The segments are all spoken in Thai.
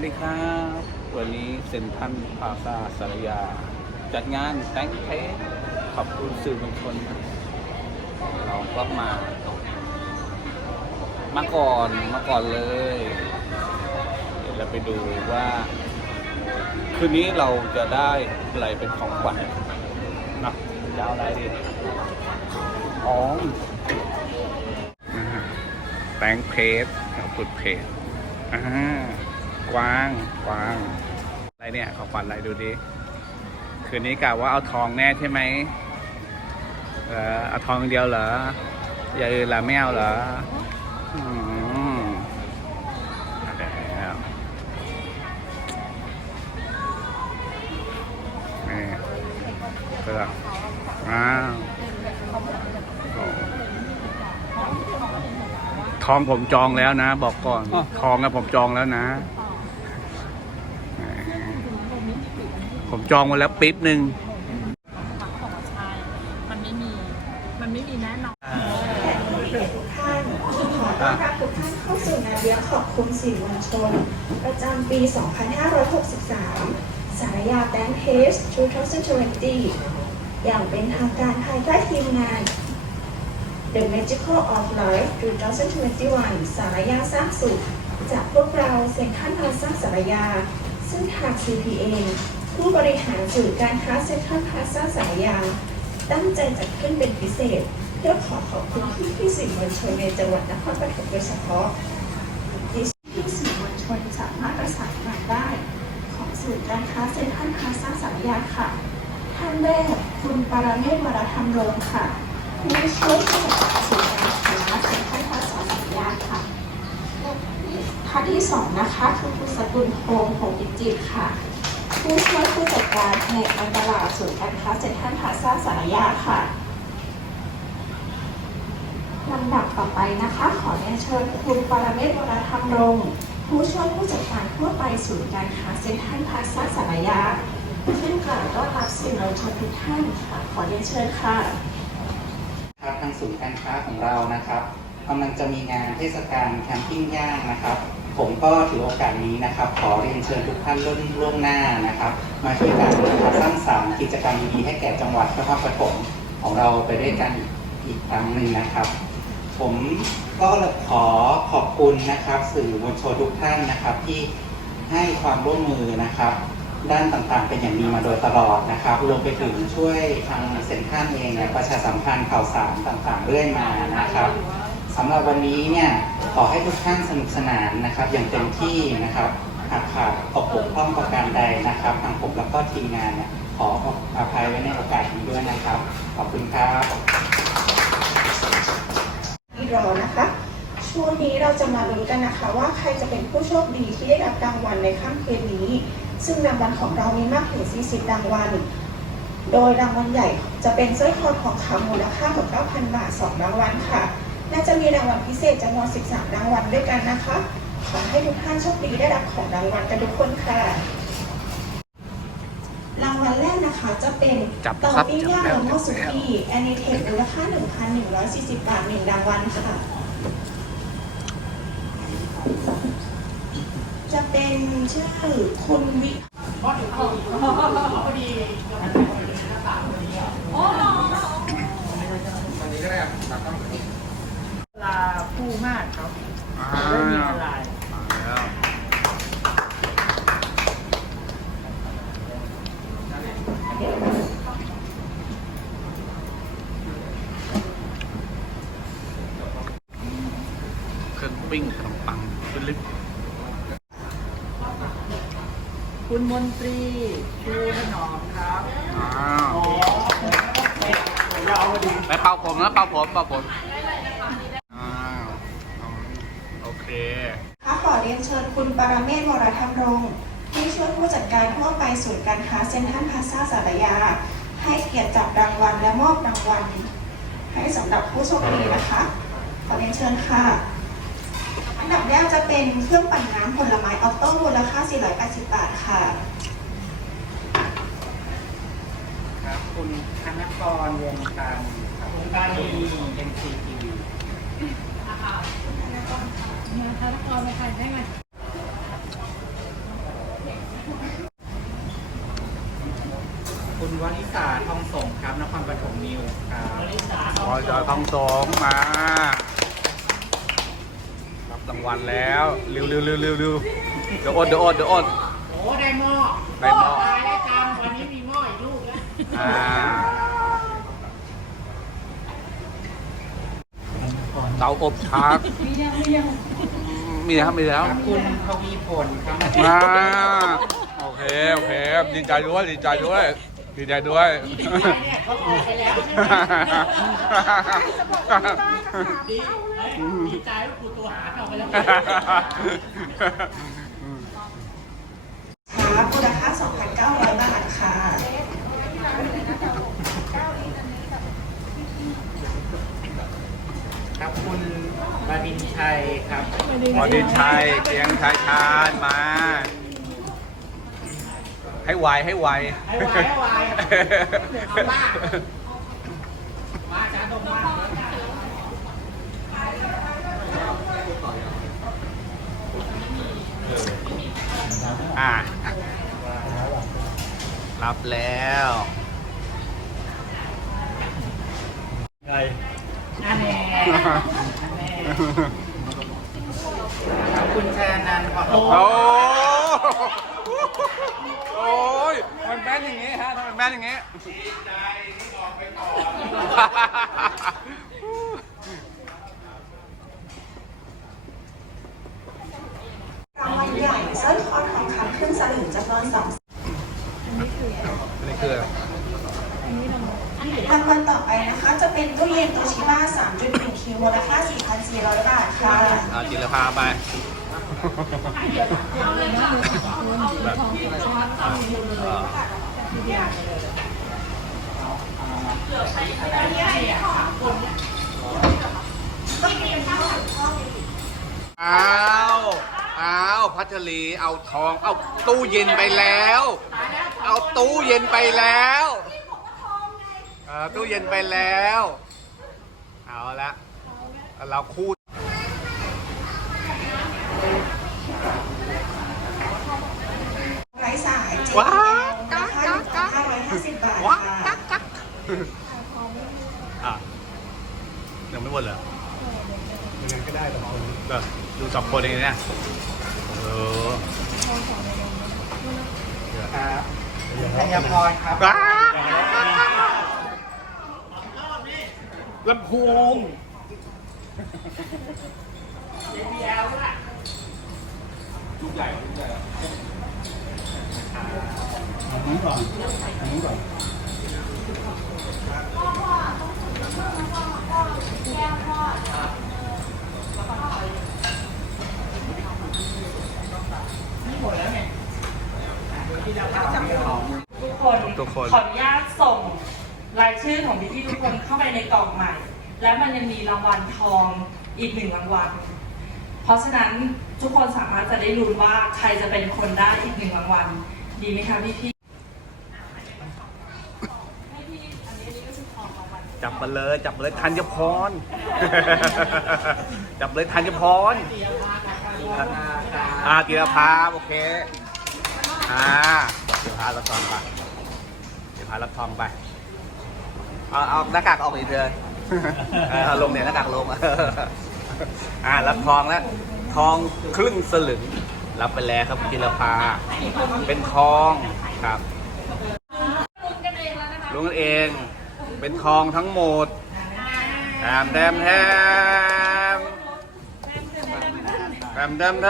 วัสดีครับ วันนี้เซ็นทรัลพาซาสารยา จัดงานแต่งเค้กขอบคุณสื่อมวลชน เราก็มา มาก่อนมาก่อนเลย เดี๋ยวเราไปดูว่า คืนนี้เราจะได้อะไรเป็นของขวัญนะจะเอาอะไรดีอ๋อนะฮะแตงเพจขอบคุณเพจอ่า กวางกวาง อะไรเนี่ยของขวัญอะไรดูดิ คืนนี้กะว่าเอาทองแน่ใช่ไหมเออเอาทองอย่างเดียวเหรอ อย่างอื่นละไม่เอาเหรออืมแล้วนี่ก็อ้าวโอ้ทองผมจองแล้วนะ บอกก่อนอ๋อทองอะผมจองแล้วนะ ผม จองมาแล้วปิ๊บหนึ่งของชายมันไม่มี มันไม่มีแน่นอนทุกท่านขอต้อนรับทุกท่านเข้าสู่งานเลี้ยงขอบคุณสื่อมวลชน ประจำปี 2563 สารยาแบงค์เฮส2020 อย่างเป็นทางการภายใต้ทีมงาน The Magical of Life 2021 สารยาสร้างสุข จากพวกเราเซ็นทรัลพลาซ่าสารยา ซึ่งทาง CPN ผู้บริหารสื่อการค้าเซ็นทรัลพาซ่าสารยางตั้งใจจัดขึ้นเป็นพิเศษ เพื่อขอขอบคุณพี่พี่สื่อมวลชนในจังหวัดนครปฐมโดยเฉพาะที่พี่สื่อมวลชนสามารถประสานงานได้ ของศูนย์การค้าเซ็นทรัลพาซ่าสารยางค่ะ ท่านแรกคุณปารเมศวรธรรมรงค์ค่ะผู้ช่วยผู้จัดการศูนย์การค้าเซ็นทรัลพลาซ่าสารยาค่ะท่านที่สองนะคะคือคุณสกุลพงษ์หงส์วิจิตค่ะ ผู้ช่วยผู้จัดการแผนการตลาดศูนย์การค้าเซ็นทรัลพาซ่าสารยาค่ะลำดับต่อไปนะคะ ขอเรียนเชิญคุณปรเมศวรธรรมรงค์ผู้ช่วยผู้จัดการทั่วไปศูนย์การค้าเซ็นทรัลพาซ่าสารยาขึ้นกล่าวต้อนรับสื่อมวลชนทุกท่านค่ะ ขอเรียนเชิญค่ะครับทางศูนย์การค้าของเรานะครับกำลังจะมีงานเทศกาลแคมปิ้งย่างนะครับ ผมก็ถือโอกาสนี้นะครับ ขอเรียนเชิญทุกท่านล่วงล่วงหน้านะครับ มาช่วยกันนะครับสร้างสรรค์กิจกรรมดีๆให้แก่จังหวัดนครปฐมของเราไปด้วยกันอีกครั้งหนึ่งนะครับ ผมก็ขอขอบคุณนะครับ สื่อมวลชนทุกท่านนะครับ ที่ให้ความร่วมมือนะครับ ด้านต่างๆ เป็นอย่างดีมาโดยตลอดนะครับรวมไปถึงช่วยทางเซ็นทรัลเองเนี่ยประชาสัมพันธ์ข่าวสารต่างๆ เรื่อยมานะครับ สำหรับวันนี้เนี่ยขอให้ทุกท่านสนุกสนานนะครับ อย่างเต็มที่นะครับหากขาดตกบกพร่องประการใดนะครับ ทางผมแล้วก็ทีมงานเนี่ยขออภัยไว้ในโอกาสนี้ด้วยนะครับ ขอบคุณครับที่รอนะคะช่วงนี้เราจะมาลุ้นกันนะคะ ว่าใครจะเป็นผู้โชคดีที่ได้รับรางวัลในค่ำคืนนี้ ซึ่งรางวัลของเรามีมากถึง 40 รางวัล โดยรางวัลใหญ่จะเป็นสร้อยคอทองคำมูลค่าของ9,000 บาท 2 รางวัลค่ะ และจะมีรางวัลพิเศษจำนวน 13 รางวัลด้วยกันนะคะ ขอให้ทุกท่านโชคดีได้รับของรางวัลกันทุกคนค่ะ รางวัลแรกนะคะจะเป็นจับเตาครับปิ้งย่างจับและหม้อแล้วสุกี้แอนิเทคมูลค่า 1,140 บาทหนึ่งรางวัลค่ะ จะเป็นชื่อคุณวิลาผู้มากครับ อ่า ไม่มีอะไร มาแล้วเครื่องปิ้งขนมปังขึ้นลึก คุณมนตรีชูถนอมครับอ้าวไปเป่าผมนะเป่าผมเป่าผมอ้าวโอเคค่ะขอเรียนเชิญคุณปรเมศวรธรรมรงค์ที่ช่วยผู้จัดการทั่วไปศูนย์การค้าเซ็นทรัลพลาซ่าสารยา ให้เกียรติจับรางวัลและมอบรางวัลให้สำหรับผู้โชคดีนะคะ ขอเรียนเชิญค่ะอั นดับแรกจะเป็นเครื่องปั่นน้ำผลไม้ออโต้มูลค่า 480 บาทค่ะ ครับคุณธนกรวงการครับวงการดี MCTV เนี่ยถ้าละครไปถ่าได้ไหมคุณวริสาทองสงครับนครปฐมนิวส์ครับ ขอจอทองสงมาางวัลแล้วเร็วเร็วเร็วเร็วเร็วเดี๋ยวอดเดี๋ยวอดเดี๋ยวอด โอ้ได้หม้อได้หม้อ ตายได้กันวันนี้มีหม้ออีกลูกแล้วอ่าเตาอบชาร์กมีแล้วมีแล้วขอบคุณทวีผลครับมาโอเค โอเค ดีใจด้วย ดีใจด้วย ดีใจด้วยดีใจเนี่ยเขาออกไปแล้วใช่ไหม ดี ดีใจว่าครูตัวหาเขาไปแล้วครับมูลค่า2,900 บาทค่ะครับคุณบดินชัยครับพอดีชัยเกียงชายชาญมา ให้ไวให้ไวให้ไวให้ไวเอาว่ามาจ้าตรงมา อะรับแล้ว ไงอันแน่ครับคุณแชร์นันขอโทโอ้ษโอ้ยมันแม่นอย่างงี้ฮะทำไมแม่นอย่างงี้รางวัลใหญ่สร้อยคอทองคำครึ่งสลึงจำนวนสอง นี่คือ รางวัลต่อไปนะคะ จะ เป็นตู้เย็นโตชิบ้า3.1คิวมูลค่า 4,400 บาทค่ะเอาจิรพาไปอ้าวอ้าวพัชรีเอาทอง เอาตู้เย็นไปแล้ว เอาตู้เย็นไปแล้ว เออตู้เย็นไปแล้ว เอาละเราคู่ไร้สายเจ็ดว้าแก้วมูลค่า1,550บาทว้าค่ะกักกักอะยังไม่หมดเหรอยังไงก็ได้แต่คนแบบดูสองคนเองเนี่ยเออครับธัญพรครับ ว้า ลำโพงเดียวลูกใหญ่ลูกใหญ่อันนี้ก่อนอันนี้ก่อนทุกคน ทุกคน ขออนุญาตส่ง รายชื่อของพี่ๆทุกคนเข้าไปในกล่องใหม่ และมันยังมีรางวัลทองอีกหนึ่งรางวัล เพราะฉะนั้นทุกคนสามารถจะได้ลุ้นว่าใครจะเป็นคนได้อีกหนึ่งรางวัล ดีไหมคะพี่ๆจับมาเลย จับมาเลยธัญพร จับเลยธัญพรอ่ากีรภาโอเคอ่าเดี๋ยวพารับทองไปเดี๋ยวพารับทองไป เอาเอาหน้ากากออกอีกเถอะเออเอาลงเนี่ยหน้ากากลงอ่ารับทองแล้วทองครึ่งสลึงรับไปแล้วครับกีรภาเป็นทองครับลุงกันเองเป็นทองทั้งหมดแถมแถมแถมแถมแถมแถ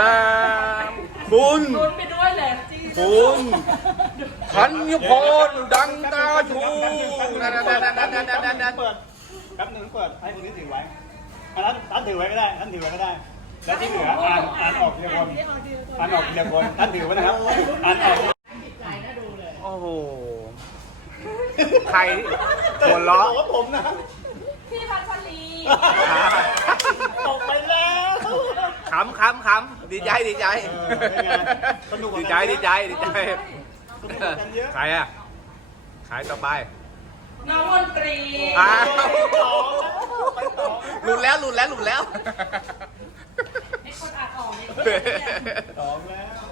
มคุณ ลุ้นไปด้วยเลยจริงคุณธัญพรดังตาชูนั่นนั่นนั่นนั่นนั่นนั่นนั่นเปิดแป๊บหนึ่งเปิดให้คนนี้ถือไว้อันนั้นท่านถือไว้ก็ได้ท่านถือไว้ก็ได้ แล้วที่เหลืออ่านอ่านออกทีละคนอ่านออกทีละคนท่านถือไว้นะครับอ่านออกโอ้โหใครหัวเราะว่าผมนะพี่พัชรีตกไปแล้ว ขำขำขำดีใจดีใจเออเป็นไงสนุกกว่าดีกันใจดีใจดีใจสนุกกว่ากันเยอะใครอะใครต่อไปน้องมนตรีอ้าวไปต่อ หลุดแล้วหลุดแล้วหลุดแล้ว ให้คนอ่านออกเนี่ยสองแล้ว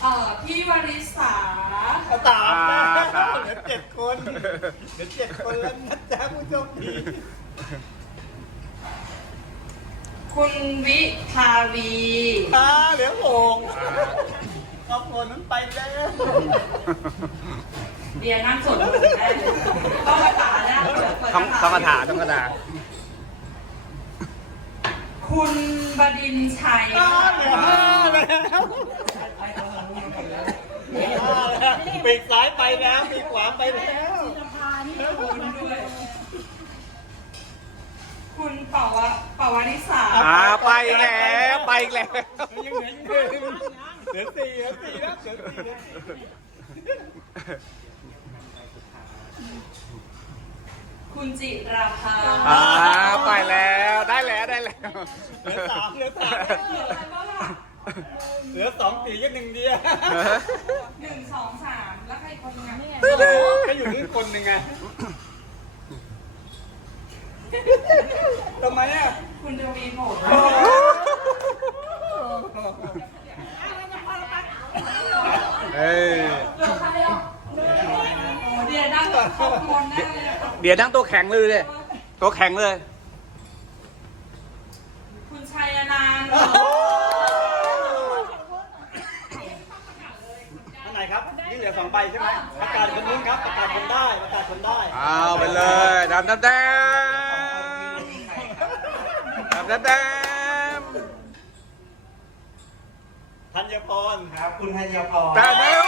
เอ่อพี่วริษาตามอ่าแล้วตามเดี๋ยวเจ็ดคนเดี๋ยวเจ็ดคนแล้วนะจ๊ะผู้โชคดี คุณวิภาวี ตาเหลือโงครอบครัวนั้นไปแล้วเดียนั่งสวดมนต์ได้เลยต้องคาถานะต้องต้องคาถาต้องคาถาคุณบดินทร์ชัยตาเหลือห้าแล้วเหลือห้าแล้ว ปีกซ้ายไปแล้วปีกขวาไปแล้ว คุณด้วย คุณปวะปวริสาอ่าไปอีกแล้วไปอีกแล้วยังเหลืออีกหนึ่งเหลือสี่เหลือสี่แล้วเหลือสี่เหลือสี่คุณจิราภาอ่าไปแล้วได้แล้วได้แล้วเหลือสามเหลือสามเหลืออะไรบ้างล่ะเหลือสองตีกับหนึ่งเดียวหนึ่งสองสามแล้วใครคนงานนี่ไงก็อยู่นี่คนหนึ่งไง ทำไมอะคุณทวีผลเอ้ยเหลือใครอะโอ้เดียนั่งแบบครบมนต์แน่เลยอะเดี๋ยวนั่งตัวแข็งเลยเลยตัวแข็งเลย คุณชัยอนันต์อันไหนครับนี่เหลือสองใบใช่ไหมประกาศคนนู้นครับประกาศคนได้ประกาศคนได้ เอาไปเลยดำดำดำ ดำดำดธัญพรครับ คุณธัญพรำแต่เร็ว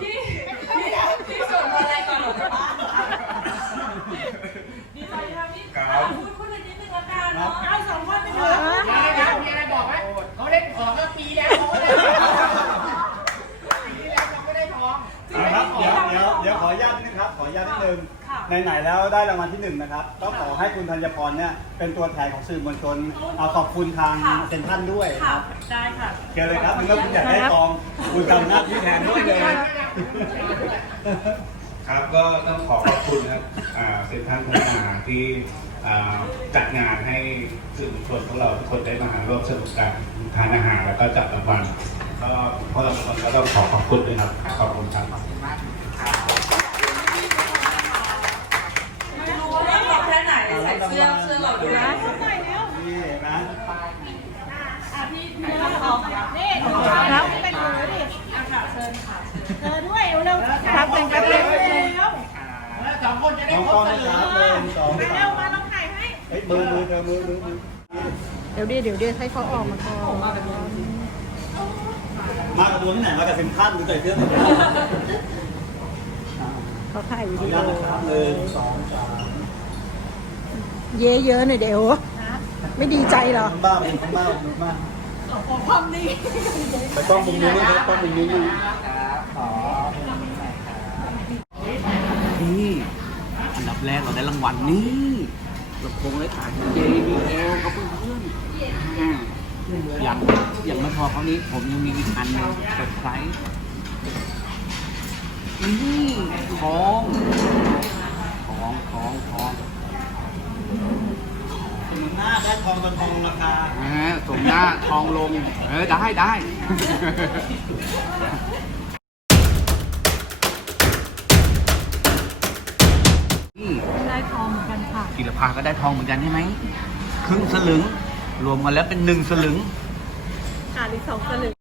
ที่ที่ที่ส่งอะไรก่อนออกจากบ้านดีใจครับพี่พูดพูดอะไรนิดนึงละกันเนาะเอาสองคนไปเถอะ มีอะไรบอกไหมเขาเล่นของมาปีแล้วเขาก็ได้ปีแล้วเขาไม่ได้ทอง นะครับ เดี๋ยวเดี๋ยวเดี๋ยวขออนุญาตนิดนึงครับ ขออนุญาตนิดนึง ไหนๆแล้วได้รางวัลที่หนึ่งนะครับก็ขอให้คุณธัญพรเนี่ยเป็นตัวแทนของสื่อมวลชนเอาขอบคุณทางเซ็นทรัลด้วยนะค่ะครับได้ค่ะเกิดเลยครับเมื่อคุณอยากได้ทองคุณทำหน้าที่แทนด้วยเลยครับก็ต้องขอขอบคุณครับอ่าเซ็นทรัลพัฒนาที่อ่าจัดงานให้สื่อมวลชนพวกเราทุกคนได้มาร่วมสนุกกันทานอาหารแล้วก็จัดรางวัลก็พวกเราทุกคนก็ต้องขอขอบคุณด้วยครับขอบคุณครับ ไม่รู้ว่าเล่นกับแค่ไหนใส่เสื้อเสื้อเราด้วยนะนี่นะอะพี่พี่รับทองนี่รับเป็นมือดิอะค่ะเชิญค่ะเธอด้วยเร็วรับเป็นกระเป๋าเร็วสองคนจะได้น้องครกล้บองเลนะยครับหนึ่งสองมาสาเร็วมมาลองถ่ายให้เฮ้ยมือมือเธอมือมือมือเดี๋ยวดิเดี๋ยวดิให้เขาออกมาก่อนมากับตัวที่ไหนมากับเซ็นทรัลดูใส่เสื้อตัวเดียวเขาถ่ายวิขออดีนุโอญาตนะครับหนึ่งสองสาม เย้เยอะหน่อยเดี๋ยวไม่ดีใจเหรอบ้าเป็นบ้าเป็นบ้าขอความดีไปต้องมุมนี้นะต้องมุมนี้นะขอนี่อันดับแรกเราได้รางวัลนี่เราคงได้ถ่าย JBL กับเพื่อนอย่างอย่างไม่พอเขานี้ผมยังมีอีกอันนึงเซอร์ไพรส์นี่ทองทองทองทอง หน้าได้ทองกันทองราคาอ่าสมหน้าทองลง เออ ได้ได้ นี่ได้ทองเหมือนกันค่ะ กิรภาก็ได้ทองเหมือนกันใช่ไหม ครึ่งสลึง รวมกันแล้วเป็นหนึ่งสลึง ขาดอีกสองสลึง